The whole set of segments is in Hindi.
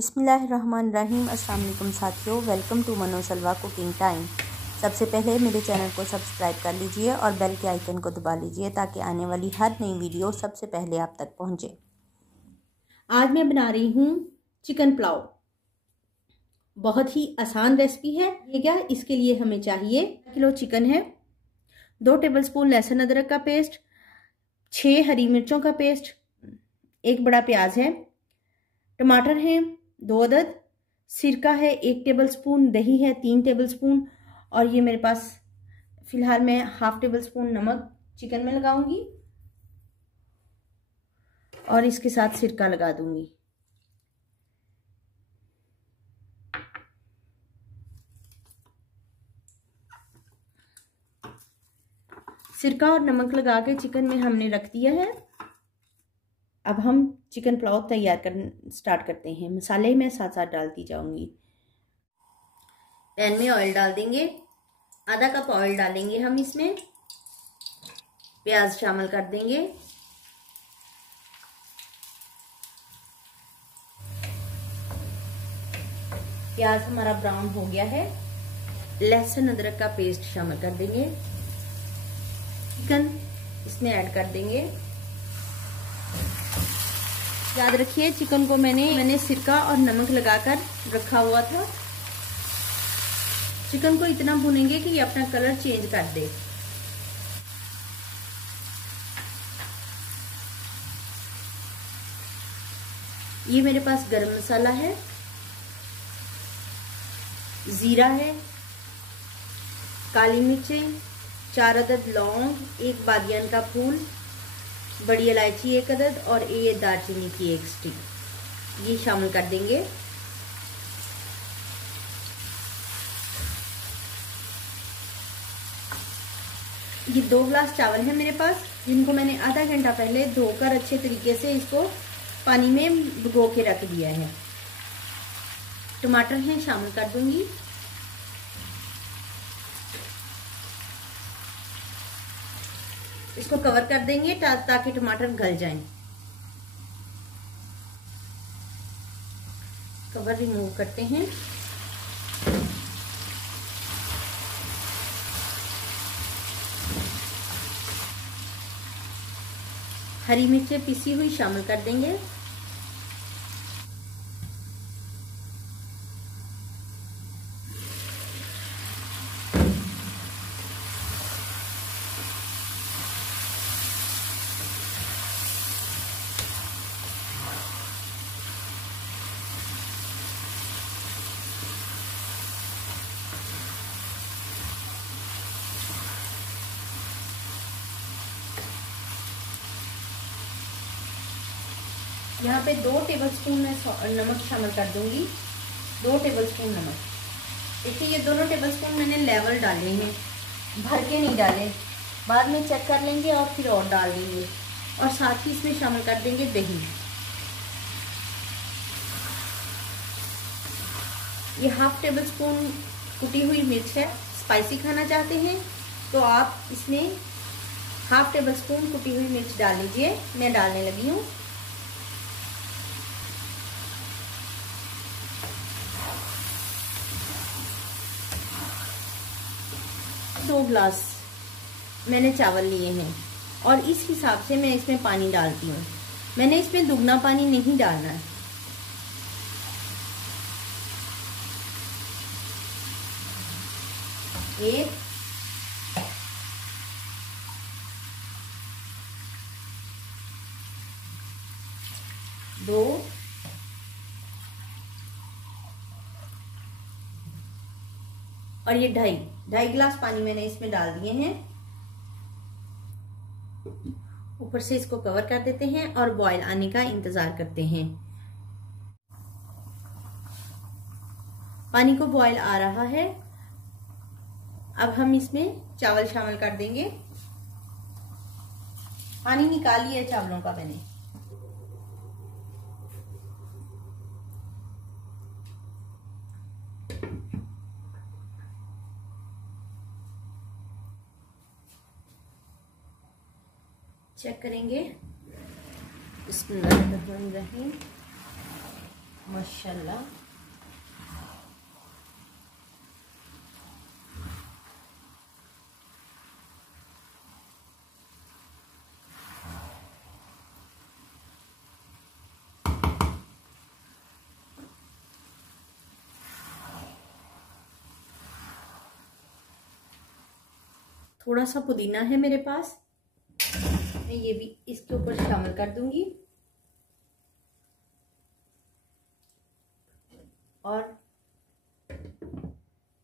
बिस्मिल्लाहिर्रहमानिर्रहीम। अस्सलाम वालेकुम साथियों, वेलकम टू मनो सलवा कुकिंग टाइम। सबसे पहले मेरे चैनल को सब्सक्राइब कर लीजिए और बेल के आइकन को दबा लीजिए ताकि आने वाली हर नई वीडियो सबसे पहले आप तक पहुंचे। आज मैं बना रही हूँ चिकन पुलाव। बहुत ही आसान रेसिपी है ये। क्या इसके लिए हमें चाहिए, 1 किलो चिकन है, 2 टेबलस्पून लहसुन अदरक का पेस्ट, 6 हरी मिर्चों का पेस्ट, 1 बड़ा प्याज है, टमाटर है 2 अदद, सिरका है 1 टेबलस्पून, दही है 3 टेबलस्पून और ये मेरे पास फिलहाल मैं 1/2 टेबलस्पून नमक चिकन में लगाऊंगी और इसके साथ सिरका लगा दूंगी। सिरका और नमक लगा के चिकन में हमने रख दिया है। अब हम चिकन पुलाव तैयार कर स्टार्ट करते हैं। मसाले मैं साथ साथ डालती जाऊंगी। पैन में ऑयल डाल देंगे, आधा कप ऑयल डालेंगे हम इसमें। प्याज शामिल कर देंगे, प्याज हमारा ब्राउन हो गया है। लहसुन अदरक का पेस्ट शामिल कर देंगे, चिकन इसमें ऐड कर देंगे। याद रखिए चिकन को मैंने सिरका और नमक लगाकर रखा हुआ था। चिकन को इतना भूनेंगे कि ये अपना कलर चेंज कर दे। ये मेरे पास गरम मसाला है, जीरा है, काली मिर्चें, 4 अदद लौंग, 1 बादियान का फूल, बड़ी इलायची 1 अदद और ये दालचीनी की 1 स्टिक, ये शामिल कर देंगे। ये 2 गिलास चावल है मेरे पास, जिनको मैंने आधा घंटा पहले धोकर अच्छे तरीके से इसको पानी में भिगो के रख दिया है। टमाटर हैं शामिल कर दूंगी। इसको कवर कर देंगे ताकि टमाटर गल जाएं। कवर रिमूव करते हैं। हरी मिर्चें पिसी हुई शामिल कर देंगे। यहाँ पे 2 टेबलस्पून मैं नमक शामिल कर दूंगी। 2 टेबलस्पून नमक। देखिए ये दोनों टेबलस्पून मैंने लेवल डाले हैं, भर के नहीं डाले। बाद में चेक कर लेंगे और फिर और डाल देंगे। और साथ ही इसमें शामिल कर देंगे दही। ये 1/2 टेबलस्पून कुटी हुई मिर्च है। स्पाइसी खाना चाहते हैं तो आप इसमें 1/2 टेबलस्पून कुटी हुई मिर्च डाल लीजिए। मैं डालने लगी हूँ। 2 गिलास मैंने चावल लिए हैं और इस हिसाब से मैं इसमें पानी डालती हूँ। मैंने इसमें दुगना पानी नहीं डालना है। एक, दो, और ये ढाई गिलास पानी मैंने इसमें डाल दिए हैं। ऊपर से इसको कवर कर देते हैं और बॉईल आने का इंतजार करते हैं। पानी को बॉईल आ रहा है। अब हम इसमें चावल शामिल कर देंगे। पानी निकाल लिया चावलों का मैंने। चेक करेंगे। बिस्मिल्लाहिर्रहमानिर्रहीम। माशाल्लाह। थोड़ा सा पुदीना है मेरे पास, मैं ये भी इसके ऊपर शामिल कर दूंगी। और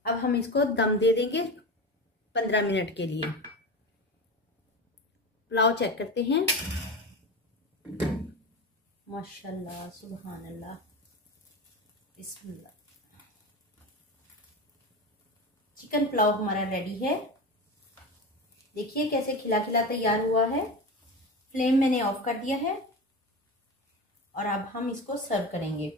अब हम इसको दम दे देंगे 15 मिनट के लिए। पुलाव चेक करते हैं। माशाल्लाह, सुभान अल्लाह, बिस्मिल्लाह। चिकन पुलाव हमारा रेडी है। देखिए कैसे खिला खिला तैयार हुआ है। फ्लेम मैंने ऑफ कर दिया है और अब हम इसको सर्व करेंगे।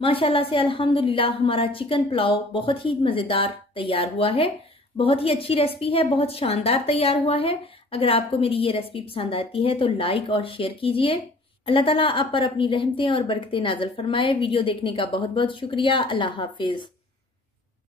माशाल्लाह से अल्हम्दुलिल्लाह हमारा चिकन पुलाव बहुत ही मज़ेदार तैयार हुआ है। बहुत ही अच्छी रेसिपी है, बहुत शानदार तैयार हुआ है। अगर आपको मेरी ये रेसिपी पसंद आती है तो लाइक और शेयर कीजिए। अल्लाह ताला आप पर अपनी रहमतें और बरकतें नाज़िल फरमाए। वीडियो देखने का बहुत बहुत शुक्रिया। अल्लाह हाफिज़।